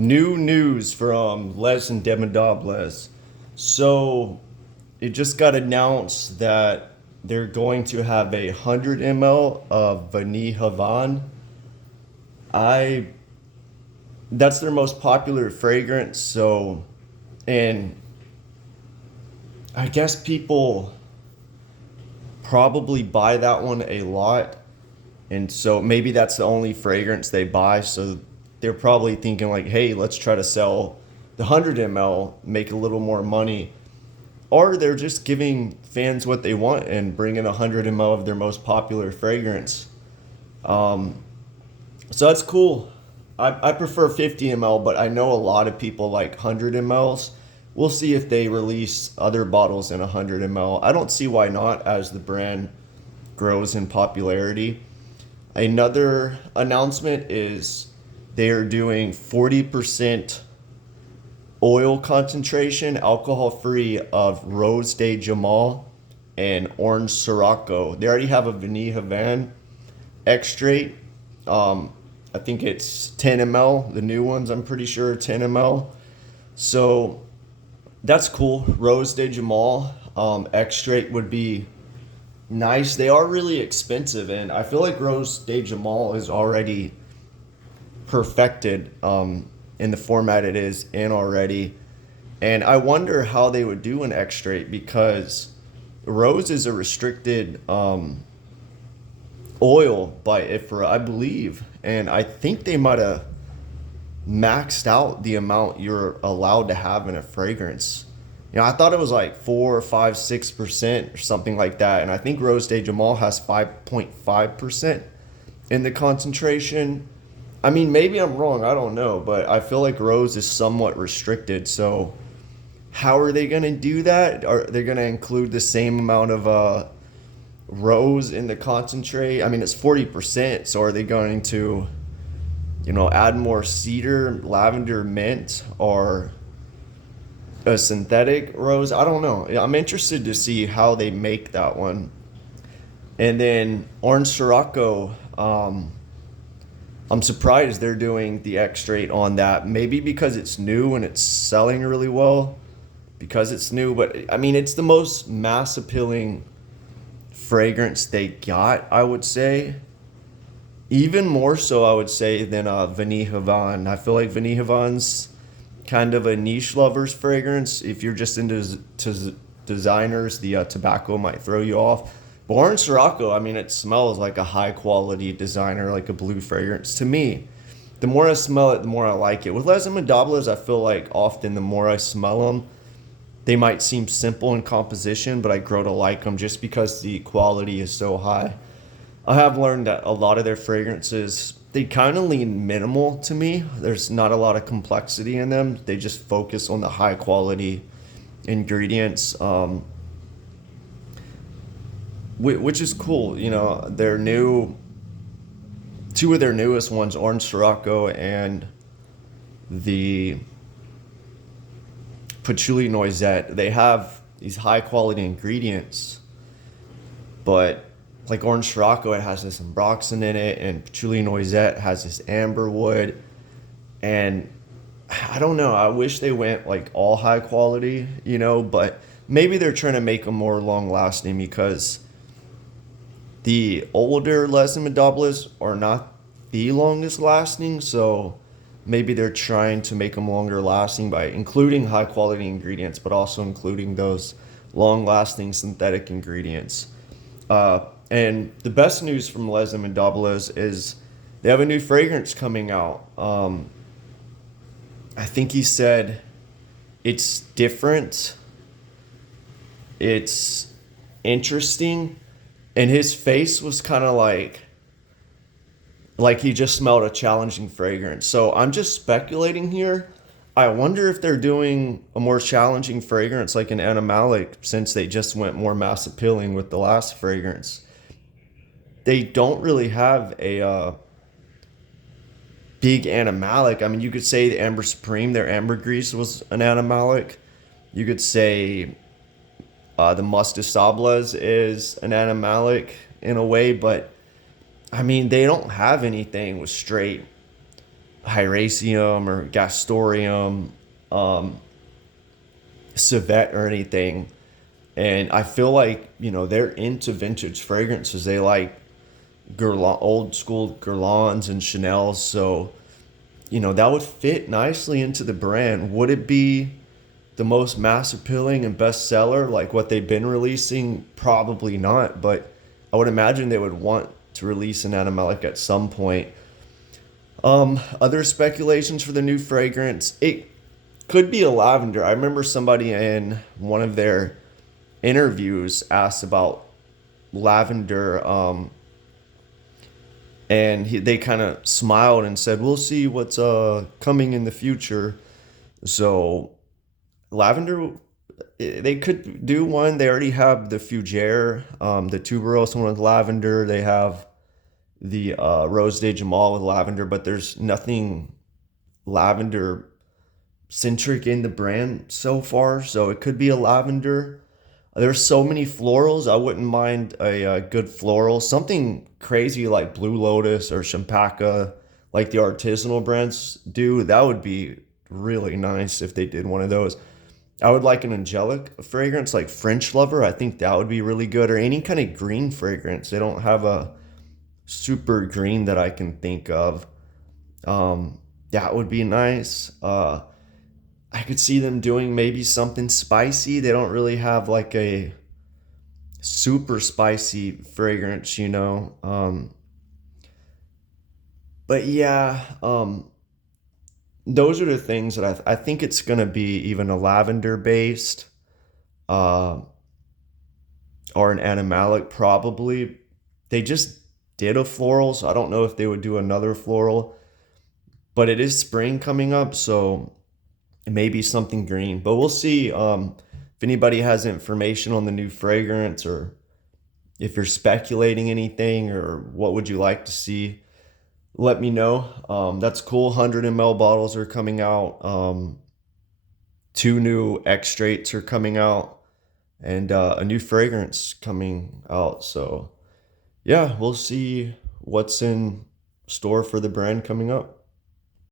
New news from Les Indemodables. So it just got announced that they're going to have 100 ml of Vanille Havane. I That's their most popular fragrance. So, and I guess people probably buy that one a lot, and so maybe that's the only fragrance they buy. So they're probably thinking like, hey, let's try to sell the 100 ml, make a little more money. Or they're just giving fans what they want and bringing 100 ml of their most popular fragrance. So that's cool. I prefer 50 ml, but I know a lot of people like 100 mls. We'll see if they release other bottles in 100 ml. I don't see why not as the brand grows in popularity. Another announcement is they are doing 40% oil concentration, alcohol free, of Rose de Jamal and Orange Sirocco. They already have a Vanille Havane extrait. I think it's 10 ml. The new ones, I'm pretty sure, 10 ml. So that's cool. Rose de Jamal extrait would be nice. They are really expensive, and I feel like Rose de Jamal is already perfected in the format it is in already. And I wonder how they would do an extrait because Rose is a restricted oil by IFRA, I believe. And I think they might have maxed out the amount you're allowed to have in a fragrance. I thought it was like 4 or 5, 6% or something like that. And I think Rose de Jamal has 5.5% in the concentration. I mean, maybe I'm wrong. I don't know. But I feel like Rose is somewhat restricted. So how are they going to do that? Are they going to include the same amount of Rose in the concentrate? I mean, it's 40%. So are they going to, add more cedar, lavender, mint, or a synthetic rose? I don't know. I'm interested to see how they make that one. And then Orange Sirocco, I'm surprised they're doing the extrait on that. Maybe because it's new and it's selling really well because it's new. But I mean, it's the most mass appealing fragrance they got, I would say. Even more so, I would say, than Vanille Havane. I feel like Vanille Havane's kind of a niche lover's fragrance. If you're just into designers, the tobacco might throw you off. But Orange Sirocco, I mean, it smells like a high quality designer, like a blue fragrance. To me, the more I smell it, the more I like it. With Les Indemodables, I feel like often the more I smell them, they might seem simple in composition, but I grow to like them just because the quality is so high. I have learned that a lot of their fragrances, they kind of lean minimal to me. There's not a lot of complexity in them. They just focus on the high quality ingredients, which is cool. Their two of their newest ones, Orange Sirocco and the Patchouli Noisette, they have these high quality ingredients, but like Orange Sirocco, it has this ambroxan in it, and Patchouli Noisette has this amberwood. And I don't know, I wish they went like all high quality, but maybe they're trying to make them more long lasting because the older Les Indemodables are not the longest lasting. So maybe they're trying to make them longer lasting by including high quality ingredients, but also including those long lasting synthetic ingredients. And the best news from Les Indemodables is they have a new fragrance coming out. I think he said it's different, it's interesting, and his face was kind of like he just smelled a challenging fragrance. So I'm just speculating here. I wonder if they're doing a more challenging fragrance like an animalic, since they just went more mass appealing with the last fragrance. They don't really have a big animalic. I mean, you could say the Amber Supreme, their ambergris was an animalic. You could say the Mus de Sables is an animalic in a way, but I mean, they don't have anything with straight Hyraceum or Gastorium, um, Civet or anything. And I feel like, they're into vintage fragrances. They like old school Guerlains and Chanels. So, that would fit nicely into the brand. Would it be the most mass appealing and bestseller like what they've been releasing? Probably not, but I would imagine they would want to release an animalic at some point. Other speculations for the new fragrance, it could be a lavender. I remember somebody in one of their interviews asked about lavender, and they kind of smiled and said, "We'll see what's coming in the future." So lavender, they could do one. They already have the Fougere, the tuberose one with lavender. They have the Rose de Jamal with lavender, but there's nothing lavender centric in the brand so far. So it could be a lavender. There's so many florals. I wouldn't mind a good floral, something crazy like Blue Lotus or Champaca, like the artisanal brands do. That would be really nice if they did one of those. I would like an angelic fragrance like French Lover. I think that would be really good. Or any kind of green fragrance. They don't have a super green that I can think of. That would be nice. I could see them doing maybe something spicy. They don't really have like a super spicy fragrance, but yeah, those are the things that I think it's gonna be even a lavender based, uh, or an animalic probably. They just did a floral, so I don't know if they would do another floral. But it is spring coming up, so it may be something green. But we'll see. If anybody has information on the new fragrance, or if you're speculating anything, or what would you like to see, let me know. That's cool. 100 ml bottles are coming out. Two new extracts are coming out, and a new fragrance coming out. So, yeah, we'll see what's in store for the brand coming up.